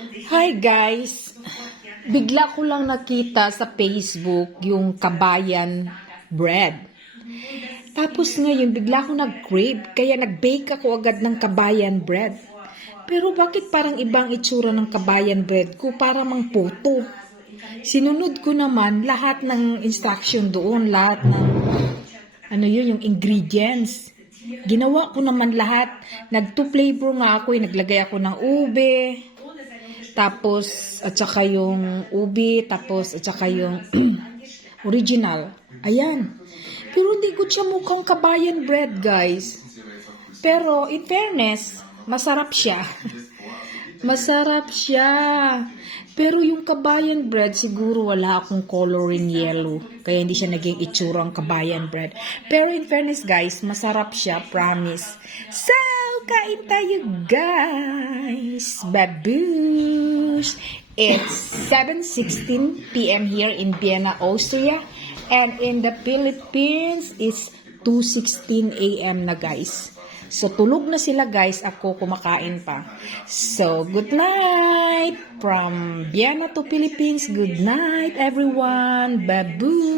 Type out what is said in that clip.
Hi guys! Bigla ko lang nakita sa Facebook yung kabayan bread. Tapos ngayon bigla ko nag-crave kaya nag-bake ako agad ng kabayan bread. Pero bakit parang ibang itsura ng kabayan bread ko? Para mang puto. Sinunod ko naman lahat ng instruction doon, lahat ng yung ingredients. Ginawa ko naman lahat. Nag-two flavor nga ako, naglagay ako ng ube, tapos at saka yung ubi, tapos at saka yung original. Ayan. Pero hindi ko siya mukhang kabayan bread, guys. Pero in fairness, masarap siya. Masarap siya. Pero yung kabayan bread, siguro wala akong coloring yellow. Kaya hindi siya naging itsurang kabayan bread. Pero in fairness, guys, masarap siya. Promise. So, kain tayo, guys. Babush! It's 7:16 p.m. here in Vienna, Austria. And in the Philippines, it's 2:16 a.m. na, guys. So, tulog na sila, guys. Ako kumakain pa. So, good night from Vienna to Philippines. Good night, everyone. Babush!